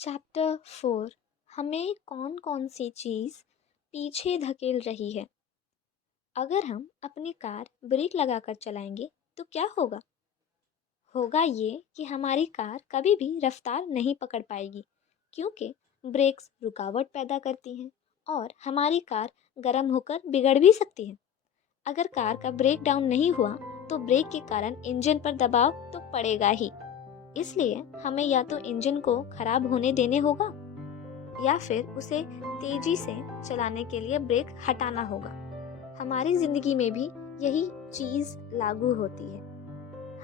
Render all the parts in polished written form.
Chapter 4। हमें कौन कौन सी चीज़ पीछे धकेल रही है। अगर हम अपनी कार ब्रेक लगाकर चलाएंगे तो क्या होगा? होगा ये कि हमारी कार कभी भी रफ्तार नहीं पकड़ पाएगी, क्योंकि ब्रेक्स रुकावट पैदा करती हैं और हमारी कार गर्म होकर बिगड़ भी सकती है। अगर कार का ब्रेक डाउन नहीं हुआ तो ब्रेक के कारण इंजन पर दबाव तो पड़ेगा ही। इसलिए हमें या तो इंजन को खराब होने देने होगा या फिर उसे तेजी से चलाने के लिए ब्रेक हटाना होगा। हमारी ज़िंदगी में भी यही चीज़ लागू होती है।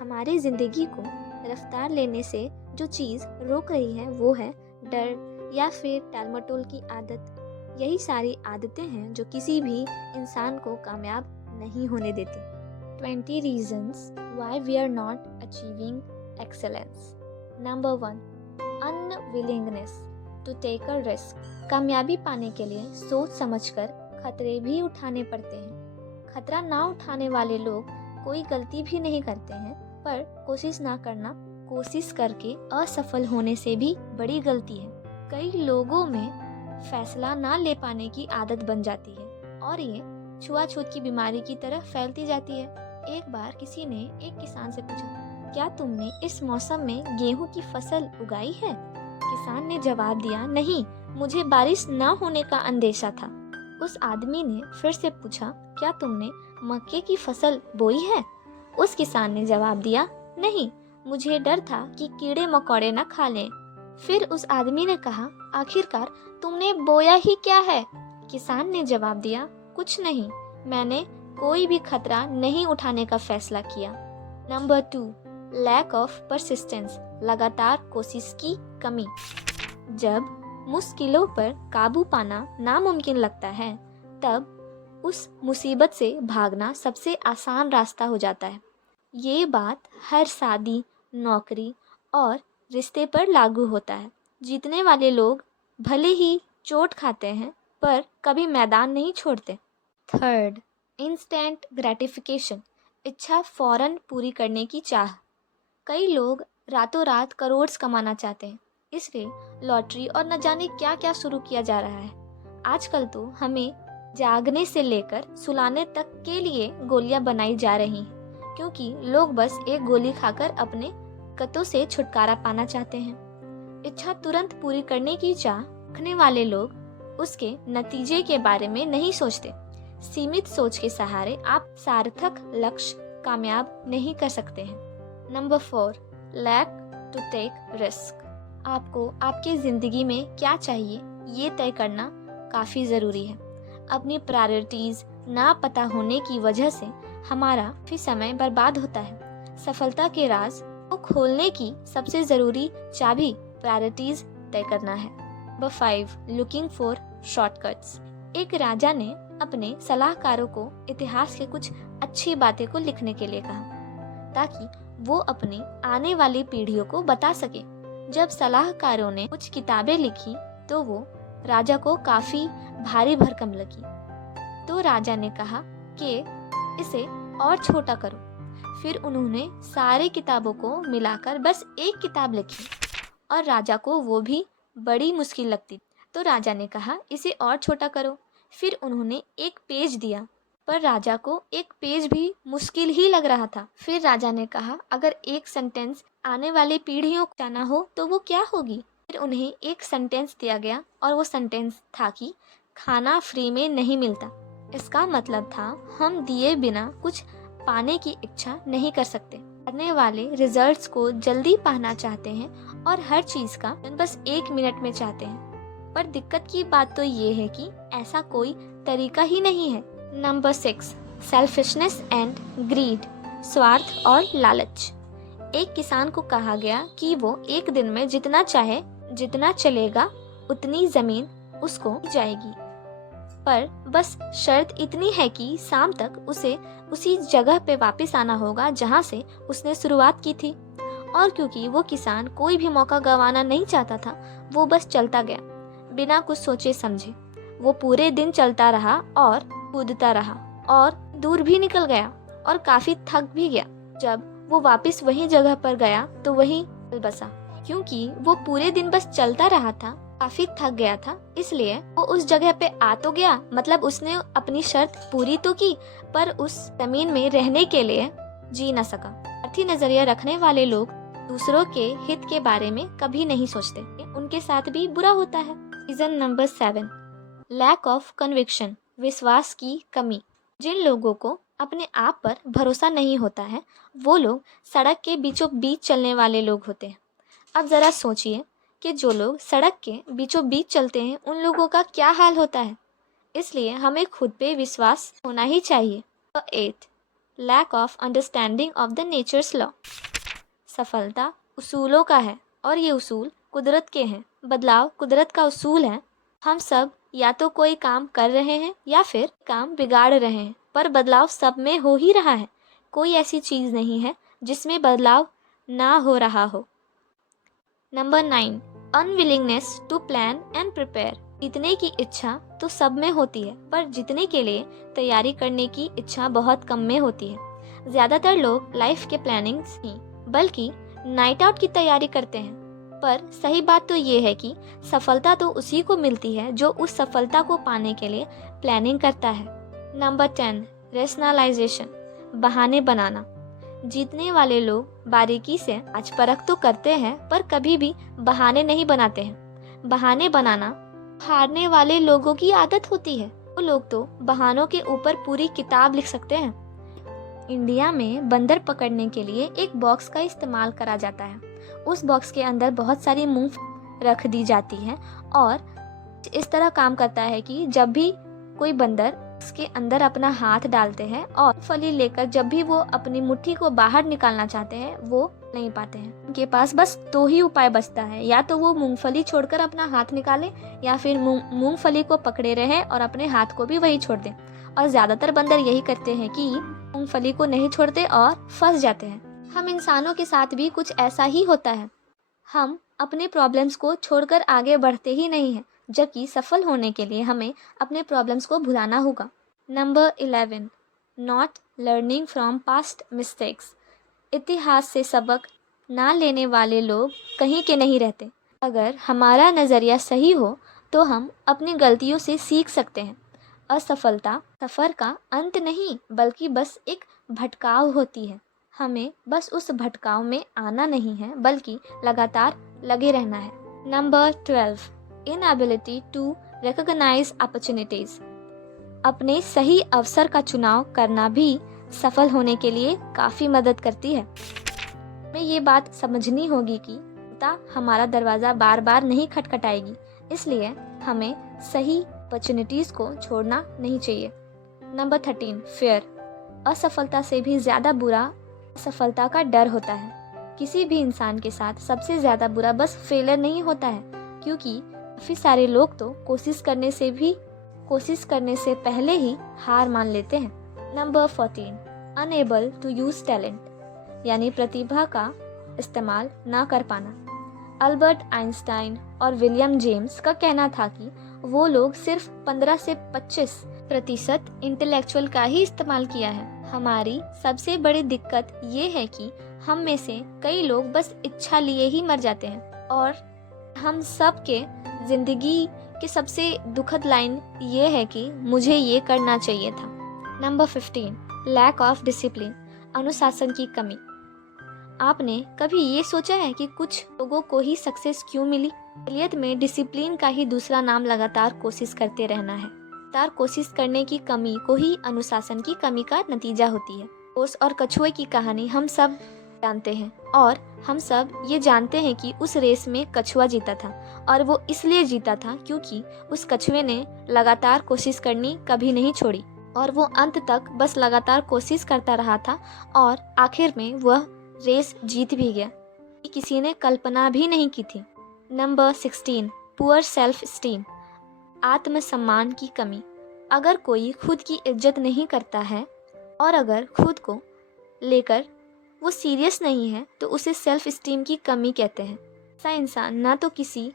हमारी ज़िंदगी को रफ्तार लेने से जो चीज़ रोक रही है वो है डर या फिर टालमटोल की आदत। यही सारी आदतें हैं जो किसी भी इंसान को कामयाब नहीं होने देती। 20 reasons why we are not achieving excellence. Number 1. Unwillingness to take a risk. कामयाबी पाने के लिए सोच समझकर खतरे भी उठाने पड़ते हैं। खतरा ना उठाने वाले लोग कोई गलती भी नहीं करते हैं, पर कोशिश ना करना कोशिश करके असफल होने से भी बड़ी गलती है। कई लोगों में फैसला ना ले पाने की आदत बन जाती है और ये छुआछूत की बीमारी की तरह फैलती जाती है। एक बार किसी ने एक किसान से पूछा, क्या तुमने इस मौसम में गेहूं की फसल उगाई है? किसान ने जवाब दिया, नहीं, मुझे बारिश न होने का अंदेशा था। उस आदमी ने फिर से पूछा, क्या तुमने मक्के की फसल बोई है? उस किसान ने जवाब दिया, नहीं, मुझे डर था कि कीड़े मकोड़े न खा लें। फिर उस आदमी ने कहा, आखिरकार तुमने बोया ही क्या है? किसान ने जवाब दिया, कुछ नहीं, मैंने कोई भी खतरा नहीं उठाने का फैसला किया। नंबर 2, लैक ऑफ परसिस्टेंस, लगातार कोशिश की कमी। जब मुश्किलों पर काबू पाना नामुमकिन लगता है, तब उस मुसीबत से भागना सबसे आसान रास्ता हो जाता है। ये बात हर शादी, नौकरी और रिश्ते पर लागू होता है। जीतने वाले लोग भले ही चोट खाते हैं, पर कभी मैदान नहीं छोड़ते। थर्ड, इंस्टेंट ग्रेटिफिकेशन, इच्छा फौरन पूरी करने की चाह। कई लोग रातों रात करोड़ कमाना चाहते हैं, इसलिए लॉटरी और न जाने क्या क्या शुरू किया जा रहा है। आजकल तो हमें जागने से लेकर सुलाने तक के लिए गोलियां बनाई जा रही हैं, क्योंकि लोग बस एक गोली खाकर अपने कतों से छुटकारा पाना चाहते हैं। इच्छा तुरंत पूरी करने की चाह रखने वाले लोग उसके नतीजे के बारे में नहीं सोचते। सीमित सोच के सहारे आप सार्थक लक्ष्य कामयाब नहीं कर सकते हैं। Number 4, lack to take risk. आपको आपकी ज़िंदगी में क्या चाहिए ये तय करना काफ़ी ज़रूरी है। अपनी प्रायोरिटीज़ ना पता होने की वजह से हमारा भी समय बर्बाद होता है। सफलता के राज को खोलने की सबसे ज़रूरी चाबी प्रायोरिटीज़ तय करना है। Number 5, looking for shortcuts. एक राजा ने अपने सलाहकारों को इतिहास के कुछ अच्छी बातें को लिखने के लिए कहा, ताकि वो अपनी आने वाली पीढ़ियों को बता सके। जब सलाहकारों ने कुछ किताबें लिखी तो वो राजा को काफी भारी भरकम लगी। तो राजा ने कहा कि इसे और छोटा करो। फिर उन्होंने सारी किताबों को मिलाकर बस एक किताब लिखी और राजा को वो भी बड़ी मुश्किल लगती। तो राजा ने कहा, इसे और छोटा करो। फिर उन्होंने एक पेज दिया, पर राजा को एक पेज भी मुश्किल ही लग रहा था। फिर राजा ने कहा, अगर एक सेंटेंस आने वाली पीढ़ियों को जाना हो तो वो क्या होगी? फिर उन्हें एक सेंटेंस दिया गया और वो सेंटेंस था कि खाना फ्री में नहीं मिलता। इसका मतलब था हम दिए बिना कुछ पाने की इच्छा नहीं कर सकते। आने वाले रिजल्ट्स को जल्दी पाना चाहते हैं और हर चीज़ का बस 1 मिनट में चाहते हैं। पर दिक्कत की बात तो ये है कि ऐसा कोई तरीका ही नहीं है। नंबर 6, सेल्फिशनेस एंड ग्रीड, स्वार्थ और लालच। एक किसान को कहा गया कि वो एक दिन में जितना चाहे जितना चलेगा उतनी जमीन उसको दी जाएगी, पर बस शर्त इतनी है कि शाम तक उसे उसी जगह पे वापस आना होगा जहाँ से उसने शुरुआत की थी। और क्योंकि वो किसान कोई भी मौका गंवाना नहीं चाहता था, वो बस चलता गया बिना कुछ सोचे समझे। वो पूरे दिन चलता रहा और कूदता रहा और दूर भी निकल गया और काफी थक भी गया। जब वो वापस वही जगह पर गया तो वही बसा। क्योंकि वो पूरे दिन बस चलता रहा था, काफी थक गया था, इसलिए वो उस जगह पे आ तो गया, मतलब उसने अपनी शर्त पूरी तो की, पर उस जमीन में रहने के लिए जी न सका। स्वार्थी नजरिया रखने वाले लोग दूसरों के हित के बारे में कभी नहीं सोचते, उनके साथ भी बुरा होता है। Reason number 7, lack of conviction, विश्वास की कमी। जिन लोगों को अपने आप पर भरोसा नहीं होता है, वो लोग सड़क के बीचों बीच चलने वाले लोग होते हैं। अब ज़रा सोचिए कि जो लोग सड़क के बीचों बीच चलते हैं, उन लोगों का क्या हाल होता है। इसलिए हमें खुद पे विश्वास होना ही चाहिए। 8, lack of understanding of the natures law. सफलता उसूलों का है और ये उसूल कुदरत के हैं। बदलाव कुदरत का उसूल है। हम सब या तो कोई काम कर रहे हैं या फिर काम बिगाड़ रहे हैं, पर बदलाव सब में हो ही रहा है। कोई ऐसी चीज़ नहीं है जिसमें बदलाव ना हो रहा हो। Number 9, unwillingness to plan and prepare. जीतने की इच्छा तो सब में होती है, पर जीतने के लिए तैयारी करने की इच्छा बहुत कम में होती है। ज़्यादातर लोग लाइफ के प्लानिंग नहीं बल्कि नाइट आउट की तैयारी करते हैं। पर सही बात तो ये है कि सफलता तो उसी को मिलती है जो उस सफलता को पाने के लिए प्लानिंग करता है। नंबर 10, रेशनलाइजेशन, बहाने बनाना। जीतने वाले लोग बारीकी से आज परख तो करते हैं, पर कभी भी बहाने नहीं बनाते हैं। बहाने बनाना हारने वाले लोगों की आदत होती है। वो लोग तो बहानों के ऊपर पूरी किताब लिख सकते हैं। इंडिया में बंदर पकड़ने के लिए एक बॉक्स का इस्तेमाल करा जाता है। उस बॉक्स के अंदर बहुत सारी मूंगफली रख दी जाती है और इस तरह काम करता है कि जब भी कोई बंदर उसके अंदर अपना हाथ डालते हैं और मूंगफली लेकर जब भी वो अपनी मुट्ठी को बाहर निकालना चाहते हैं, वो नहीं पाते हैं। उनके पास बस 2 ही उपाय बचता है, या तो वो मूंगफली छोड़कर अपना हाथ निकाले या फिर मूंगफली को पकड़े रहे और अपने हाथ को भी वही छोड़ दें। और ज्यादातर बंदर यही करते हैं कि मूंगफली को नहीं छोड़ते और फंस जाते हैं। हम इंसानों के साथ भी कुछ ऐसा ही होता है। हम अपने प्रॉब्लम्स को छोड़कर आगे बढ़ते ही नहीं हैं, जबकि सफल होने के लिए हमें अपने प्रॉब्लम्स को भुलाना होगा। Number 11, not learning from past mistakes. इतिहास से सबक ना लेने वाले लोग कहीं के नहीं रहते। अगर हमारा नज़रिया सही हो तो हम अपनी गलतियों से सीख सकते हैं। असफलता सफ़र का अंत नहीं, बल्कि बस एक भटकाव होती है। हमें बस उस भटकाव में आना नहीं है, बल्कि लगातार लगे रहना है। Number 12, inability to recognise opportunities. अपने सही अवसर का चुनाव करना भी सफल होने के लिए काफ़ी मदद करती है। हमें ये बात समझनी होगी कि हमारा दरवाज़ा बार बार नहीं खटखटाएगी, इसलिए हमें सही अपॉर्चुनिटीज़ को छोड़ना नहीं चाहिए। Number 13, fair. असफलता से भी ज़्यादा बुरा असफलता का डर होता है। किसी भी इंसान के साथ सबसे ज़्यादा बुरा बस फेलियर नहीं होता है, क्योंकि काफ़ी सारे लोग तो कोशिश करने से पहले ही हार मान लेते हैं। Number 14, unable to use talent, यानी प्रतिभा का इस्तेमाल ना कर पाना। अल्बर्ट आइंस्टाइन और विलियम जेम्स का कहना था कि वो लोग सिर्फ 15 से 25% इंटेलेक्चुअल का ही इस्तेमाल किया है। हमारी सबसे बड़ी दिक्कत ये है कि हम में से कई लोग बस इच्छा लिए ही मर जाते हैं, और हम सब के जिंदगी की सबसे दुखद लाइन ये है कि मुझे ये करना चाहिए था। नंबर 15, लैक ऑफ डिसिप्लिन, अनुशासन की कमी। आपने कभी ये सोचा है कि कुछ लोगों को ही सक्सेस क्यों मिली? असलियत में डिसिप्लिन का ही दूसरा नाम लगातार कोशिश करते रहना है। लगातार कोशिश करने की कमी को ही अनुशासन की कमी का नतीजा होती है। ओस और कछुए की कहानी हम सब जानते हैं, और हम सब ये जानते हैं कि उस रेस में कछुआ जीता था, और वो इसलिए जीता था क्योंकि उस कछुए ने लगातार कोशिश करनी कभी नहीं छोड़ी, और वो अंत तक बस लगातार कोशिश करता रहा था, और आखिर में वह रेस जीत भी गया। किसी ने कल्पना भी नहीं की थी। नंबर 16, पुअर सेल्फ स्टीम, आत्मसम्मान की कमी। अगर कोई खुद की इज्जत नहीं करता है और अगर खुद को लेकर वो सीरियस नहीं है, तो उसे सेल्फ स्टीम की कमी कहते हैं। ऐसा इंसान ना तो किसी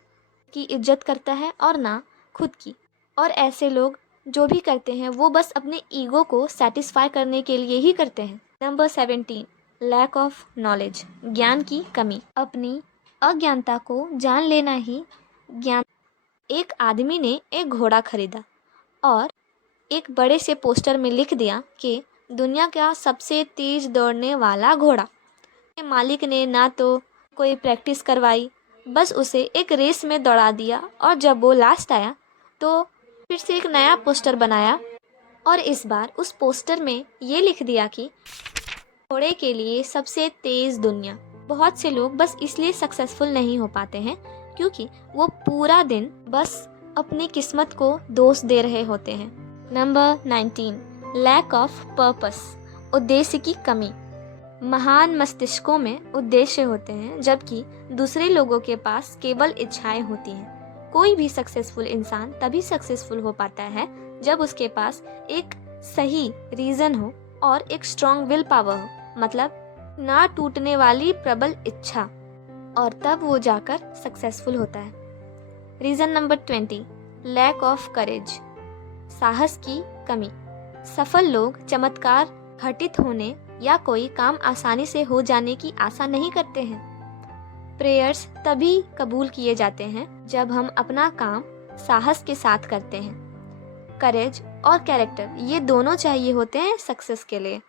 की इज्जत करता है और ना खुद की, और ऐसे लोग जो भी करते हैं वो बस अपने ईगो को सेटिस्फाई करने के लिए ही करते हैं। नंबर 17, लैक ऑफ नॉलेज, ज्ञान की कमी। अपनी अज्ञानता को जान लेना ही ज्ञान। एक आदमी ने एक घोड़ा खरीदा और एक बड़े से पोस्टर में लिख दिया कि दुनिया का सबसे तेज दौड़ने वाला घोड़ा। मालिक ने ना तो कोई प्रैक्टिस करवाई, बस उसे एक रेस में दौड़ा दिया और जब वो लास्ट आया तो फिर से एक नया पोस्टर बनाया और इस बार उस पोस्टर में ये लिख दिया कि घोड़े के लिए सबसे तेज दुनिया। बहुत से लोग बस इसलिए सक्सेसफुल नहीं हो पाते हैं क्योंकि वो पूरा दिन बस अपनी किस्मत को दोष दे रहे होते हैं। नंबर 19, लैक ऑफ पर्पस, उद्देश्य की कमी। महान मस्तिष्कों में उद्देश्य होते हैं जबकि दूसरे लोगों के पास केवल इच्छाएं होती हैं। कोई भी सक्सेसफुल इंसान तभी सक्सेसफुल हो पाता है जब उसके पास एक सही रीज़न हो और एक स्ट्रॉन्ग विल पावर हो, मतलब ना टूटने वाली प्रबल इच्छा, और तब वो जाकर सक्सेसफुल होता है। Reason number 20, lack of courage, साहस की कमी। सफल लोग चमत्कार घटित होने या कोई काम आसानी से हो जाने की आशा नहीं करते हैं। प्रेयर्स तभी कबूल किए जाते हैं जब हम अपना काम साहस के साथ करते हैं। करेज और कैरेक्टर ये दोनों चाहिए होते हैं सक्सेस के लिए।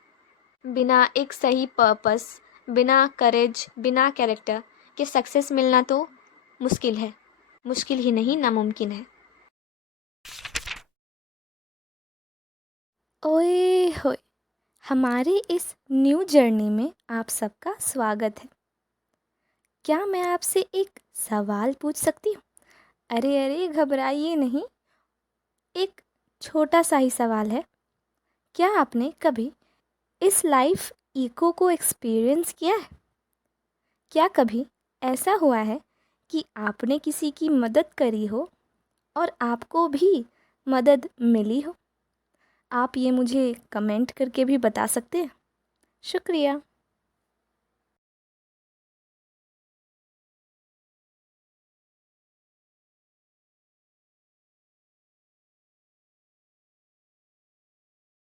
बिना एक सही पर्पस, बिना करेज, बिना कैरेक्टर के सक्सेस मिलना तो मुश्किल है, मुश्किल ही नहीं नामुमकिन है। ओए होए, हमारी इस न्यू जर्नी में आप सबका स्वागत है। क्या मैं आपसे एक सवाल पूछ सकती हूँ? अरे अरे, घबराइए नहीं, एक छोटा सा ही सवाल है। क्या आपने कभी इस लाइफ इको को एक्सपीरियंस किया है? क्या कभी ऐसा हुआ है कि आपने किसी की मदद करी हो और आपको भी मदद मिली हो? आप ये मुझे कमेंट करके भी बता सकते हैं। शुक्रिया।